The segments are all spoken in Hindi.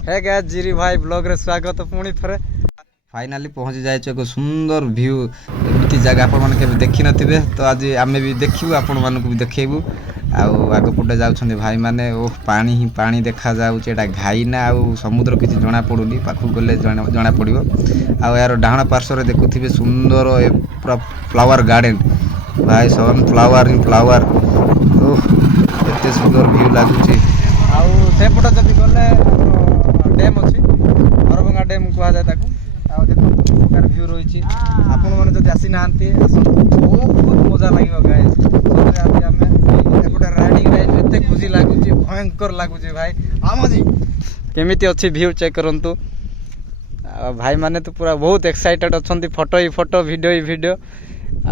है गाइस जीरी भाई ब्लॉग रे स्वागत पुणी थरे फाइनाली पहुंची जाए एक सुंदर व्यू एमती जगह आपण माने केबे देखि नथिबे तो आज आमे भी देखिबू आपण मानकु भी देखेबू आग पटे जाउछन्ते भाई माने ओह पानी ही पानी देखा जाउछ एटा घाई ना आ समुद्र किछि जणा पडुनी पाखु गले जणा पडिबो आ यार डाहण पार्श्व रे देखुथिबे सुंदर पूरा फ्लावर गार्डन भाई सन फ्लावर इन फ्लावर ओह एते सुंदर व्यू लागुछि आ से पटे जदि गले डैम अछि हरभंगा डैम कुआ जाय ताकू आ देखो प्रकार व्यू रही आपण माने जदि आसी नांती बहुत मजा लागियो गाइस सतरे आज हमें एपटे राइडिंग राइड एते खुशी लागुची भयंकर लागुची भाई आमाजी केमिति अछि व्यू चेक करंतु भाई माने तो पूरा बहुत एक्साइटेड अछंती फोटो ही फोटो वीडियो ही वीडियो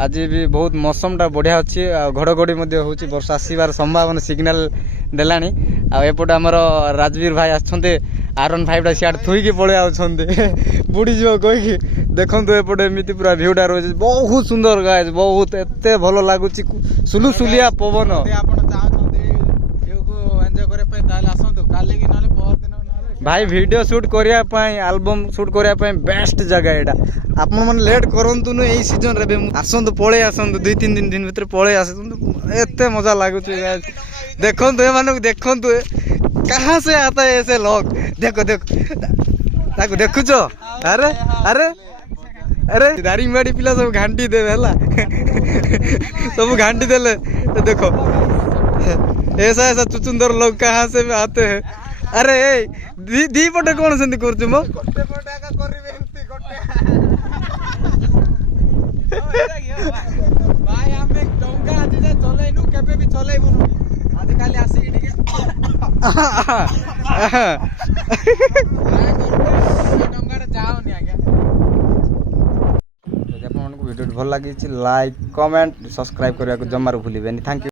आज भी बहुत मौसम टा बढ़िया अच्छी घड़घड़ी होची वर्षा आसबार संभावना सिग्नाल देलानी आ एपटे आमर राजवीर भाई आछंते आरन 5 टा सियाड थुईकी पळे आउछंते बुडी जो कहिकी देखंतु एपटे एमिति पूरा व्यूटा रही बहुत सुंदर गाइस बहुत एते भलो लागुची सुलु सुलिया पवन आपण चाहछंते व्यू को एन्जॉय करे पे ताले आसंतु काली की नाले पर दिन भाई वीडियो शूट करिया पई एल्बम शूट करिया पई बेस्ट जगह एटा आपण मन लेट करंतु न एई सीजन रे आसंतु पळे आसंतु 2-3 दिन भीतर पळे आसंतु एते मजा लागुची गाइस देखंतु ए मानु देखंतु कहां से आता है ऐसे लोग देखो देखो ताको देखुचो अरे अरे अरे दाढ़ी माड़ी पिला सब घांटी देवे हला सब घांटी देले तो देखो ऐसा ऐसा चुचुंदर लोग कहां से आते हैं अरे दी पटे कौन सेंती करछु मो गोटे पटे का करबे एंती गोटे भाई हमें डोंगा आज जे चलेनु केबे भी चलेबनु आज काली आसी इडिके डोंगा रे जाओनी आगे यदि आपन को वीडियो भल लागि लाइक कमेंट सब्सक्राइब करिया को जमार भूलिबेनी थैंक यू।